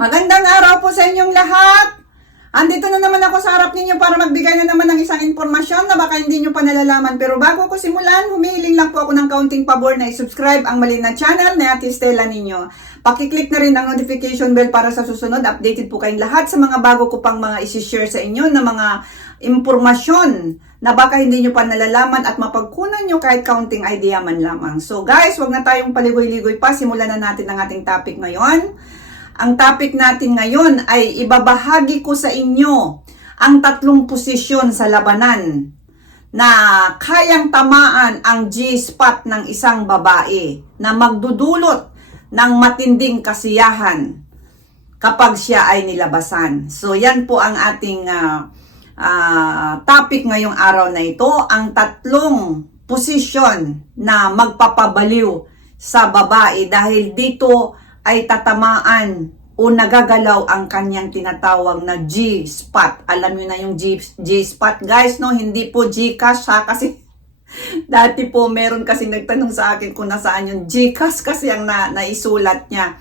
Magandang araw po sa inyong lahat. Andito na naman ako sa harap ninyo para magbigay na naman ng isang impormasyon na baka hindi nyo pa nalalaman. Pero bago ko simulan, humihiling lang po ako ng kaunting pabor na i-subscribe ang mali na channel na Ate Stella ninyo. Pakiclick na rin ang notification bell para sa susunod. Updated po kayong lahat sa mga bago ko pang mga isi-share sa inyo na mga impormasyon na baka hindi nyo pa nalalaman at mapagkunan nyo kahit kaunting idea man lamang. So guys, wag na tayong paligoy-ligoy pa. Simulan na natin ang ating topic ngayon. Ang topic natin ngayon ay ibabahagi ko sa inyo ang tatlong posisyon sa labanan na kayang tamaan ang G-spot ng isang babae na magdudulot ng matinding kasiyahan kapag siya ay nilabasan. So yan po ang ating ah, ah, topic ngayong araw na ito, ang tatlong posisyon na magpapabaliw sa babae dahil dito ay tatamaan o nagagalaw ang kanyang tinatawag na G-spot. Alam niyo na yung G-spot guys, no? Hindi po Gcash ha kasi Dati po meron kasi nagtanong sa akin kung nasaan yung Gcash kasi ang na, naisulat niya.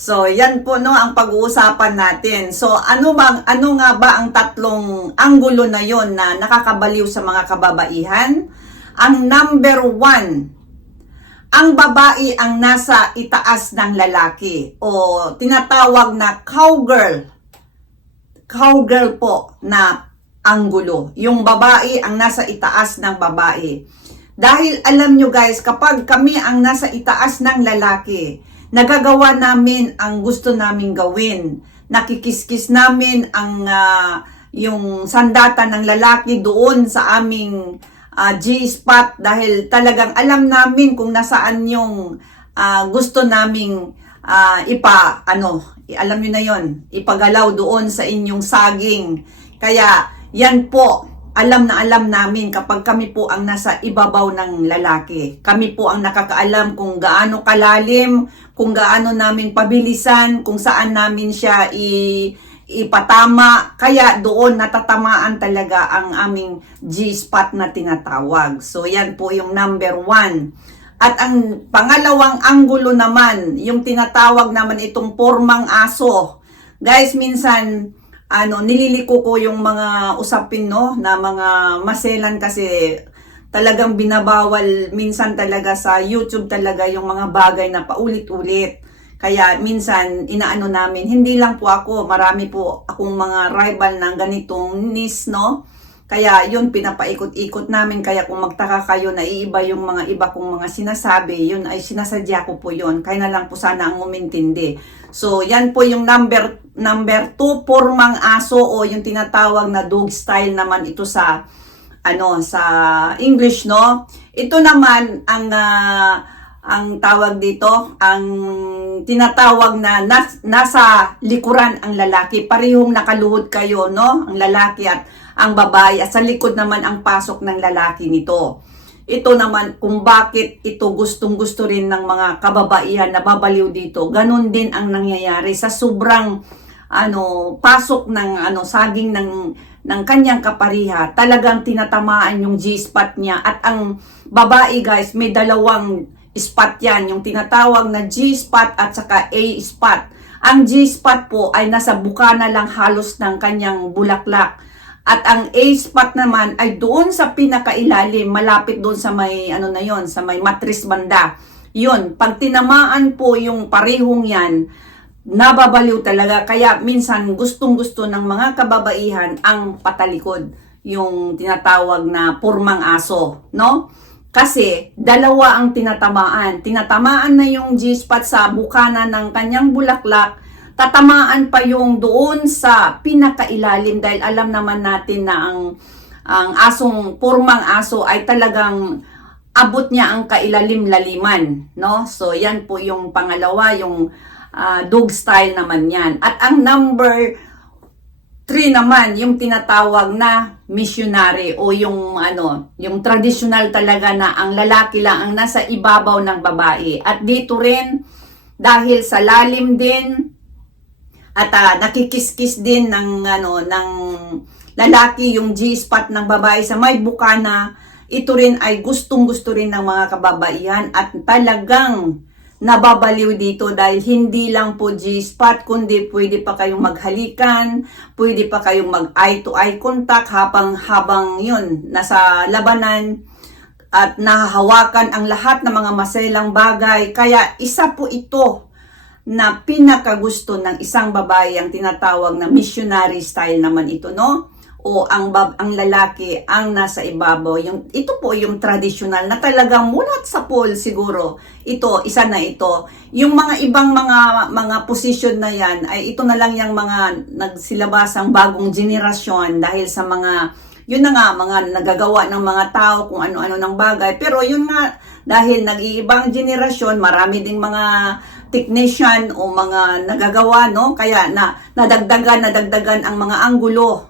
So, yan po no ang pag-uusapan natin. So, ano bang ano nga ba ang tatlong anggulo na yon na nakakabaliw sa mga kababaihan? Ang number one, ang babae ang nasa itaas ng lalaki o tinatawag na cowgirl. Cowgirl po na anggulo. Yung babae ang nasa itaas ng babae. Dahil alam nyo guys, kapag kami ang nasa itaas ng lalaki, nagagawa namin ang gusto naming gawin. Nakikiskis namin ang ah, yung sandata ng lalaki doon sa aming ah, G-spot dahil talagang alam namin kung nasaan yung ah, gusto naming ah, ipa ano alam niyo na yon ipagalaw doon sa inyong saging. Kaya yan po alam na alam namin kapag kami po ang nasa ibabaw ng lalaki. Kami po ang nakakaalam kung gaano kalalim kung gaano namin pabilisan kung saan namin siya i ipatama kaya doon natatamaan talaga ang aming G-spot na tinatawag so yan po yung number one at ang pangalawang anggulo naman, yung tinatawag naman itong pormang aso. Guys, minsan ano, nililiko ko yung mga usapin no na mga maselan kasi talagang binabawal minsan talaga sa YouTube talaga yung mga bagay na paulit-ulit. Kaya minsan inaano namin, hindi lang po ako, marami po akong mga rival ng ganitong nis, no? Kaya yun, pinapaikot-ikot namin. Kaya kung magtaka kayo na iiba yung mga iba kong mga sinasabi, yun ay sinasadya ko po yun. Kaya na lang po sana ang umintindi. So, yan po yung number number 2, pormang aso o yung tinatawag na dog style naman ito sa ano sa English no. Ito naman ang ah, ang tawag dito, ang tinatawag na nas, nasa likuran ang lalaki. Parehong nakaluhod kayo, no? Ang lalaki at ang babae. At sa likod naman ang pasok ng lalaki nito. Ito naman kung bakit ito gustong gusto rin ng mga kababaihan na babaliw dito. Ganon din ang nangyayari sa sobrang ano pasok ng ano saging ng ng kanyang kapariha. Talagang tinatamaan yung G-spot niya at ang babae guys may dalawang spot yan, yung tinatawag na G-spot at saka A-spot. Ang G-spot po ay nasa bukana lang halos ng kanyang bulaklak. At ang A-spot naman ay doon sa pinakailalim, malapit doon sa may ano na yon, sa may matris banda. Yun, pag tinamaan po yung parehong yan, nababaliw talaga. Kaya minsan gustong-gusto ng mga kababaihan ang patalikod, yung tinatawag na purmang aso, no? Kasi dalawa ang tinatamaan. Tinatamaan na yung G-spot sa bukana ng kanyang bulaklak, tatamaan pa yung doon sa pinakailalim dahil alam naman natin na ang ang asong purmang aso ay talagang abot niya ang kailalim-laliman, no? So yan po yung pangalawa, yung ah, dog style naman yan. At ang number 3 naman, yung tinatawag na missionary o yung ano, yung traditional talaga na ang lalaki lang ang nasa ibabaw ng babae. At dito rin dahil sa lalim din at ah, nakikiskis din ng ano ng lalaki yung G-spot ng babae sa may bukana. Ito rin ay gustong-gusto rin ng mga kababaihan at talagang nababaliw dito dahil hindi lang po G-spot kundi pwede pa kayong maghalikan, pwede pa kayong mag eye to eye contact habang habang yun nasa labanan at nahahawakan ang lahat ng mga maselang bagay. Kaya isa po ito na pinakagusto ng isang babae ang tinatawag na missionary style naman ito, no? O ang bab ang lalaki ang nasa ibabaw. Yung ito po yung traditional na talagang mulat sa pool siguro. Ito isa na ito. Yung mga ibang mga mga position na yan ay ito na lang yung mga nagsilabasang bagong generasyon dahil sa mga yun na nga, mga nagagawa ng mga tao kung ano-ano ng bagay. Pero yun nga, dahil nag-iibang generasyon, marami ding mga technician o mga nagagawa, no? Kaya na nadagdagan, nadagdagan ang mga anggulo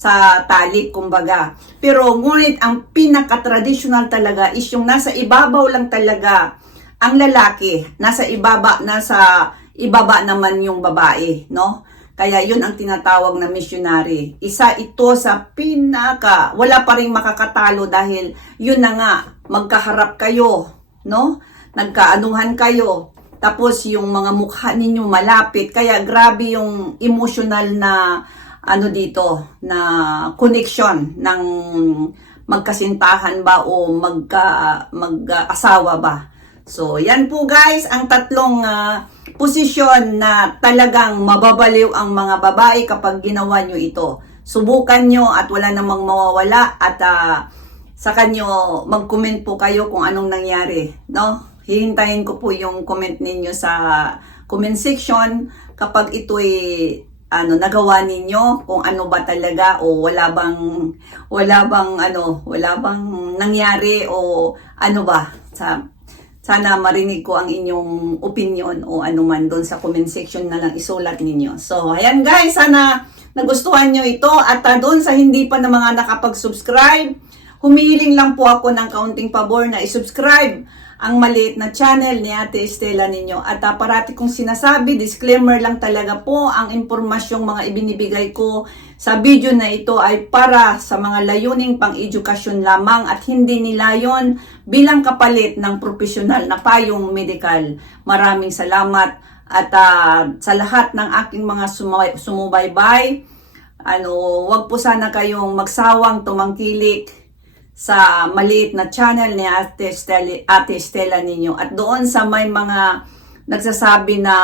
sa tali, kumbaga. Pero ngunit ang pinaka-traditional talaga is yung nasa ibabaw lang talaga ang lalaki. Nasa ibaba, nasa ibaba naman yung babae, no? Kaya yun ang tinatawag na missionary. Isa ito sa pinaka, wala pa rin makakatalo dahil yun na nga, magkaharap kayo, no? Nagkaanuhan kayo. Tapos yung mga mukha ninyo malapit. Kaya grabe yung emotional na ano dito, na connection ng magkasintahan ba o magka, mag-asawa ba. So, yan po guys, ang tatlong ah, posisyon na talagang mababaliw ang mga babae kapag ginawa nyo ito. Subukan nyo at wala namang mawawala at ah, sa kanyo mag-comment po kayo kung anong nangyari, no? Hihintayin ko po yung comment ninyo sa comment section kapag ito'y ano nagawa ninyo kung ano ba talaga o wala bang wala bang ano wala bang nangyari o ano ba sa sana marinig ko ang inyong opinion o ano man doon sa comment section na lang isulat ninyo. So, ayan guys, sana nagustuhan nyo ito at uh, doon sa hindi pa na mga nakapag-subscribe, humihiling lang po ako ng kaunting pabor na isubscribe ang maliit na channel ni Ate Estela ninyo. At uh, parati kong sinasabi, disclaimer lang talaga po, ang impormasyong mga ibinibigay ko sa video na ito ay para sa mga layuning pang-edukasyon lamang at hindi nilayon bilang kapalit ng profesional na payong medikal. Maraming salamat at uh, sa lahat ng aking mga sumubaybay, ano, wag po sana kayong magsawang tumangkilik sa maliit na channel ni Ate Stella, Ate Stella ninyo. At doon sa may mga nagsasabi na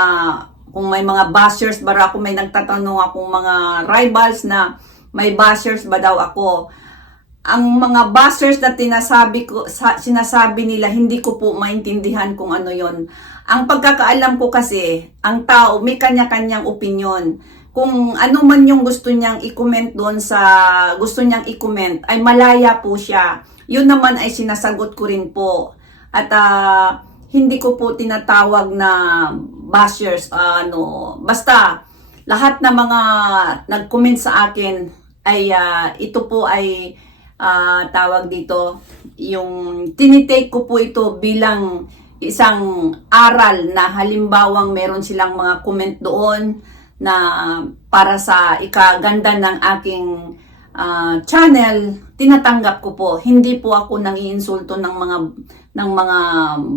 kung may mga bashers ba kung may nagtatanong akong mga rivals na may bashers ba daw ako. Ang mga bashers na tinasabi ko, sa, sinasabi nila, hindi ko po maintindihan kung ano yon. Ang pagkakaalam ko kasi, ang tao may kanya-kanyang opinion kung ano man yung gusto niyang i-comment doon sa gusto niyang i-comment ay malaya po siya. Yun naman ay sinasagot ko rin po. At ah, hindi ko po tinatawag na bashers ano basta lahat ng mga nag-comment sa akin ay ah, ito po ay ah, tawag dito yung tinitake ko po ito bilang isang aral na halimbawang meron silang mga comment doon na para sa ikaganda ng aking ah, channel, tinatanggap ko po. Hindi po ako nang iinsulto ng mga ng mga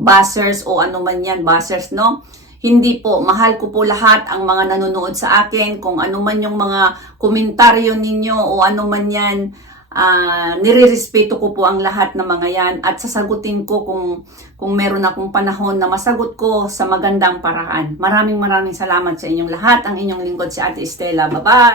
bashers o ano man yan, bashers, no? Hindi po, mahal ko po lahat ang mga nanonood sa akin, kung ano man yung mga komentaryo ninyo o ano man yan, ah nirirespeto ko po ang lahat ng mga yan at sasagutin ko kung kung meron akong panahon na masagot ko sa magandang paraan. Maraming maraming salamat sa inyong lahat. Ang inyong lingkod si Ate Estela. Bye-bye!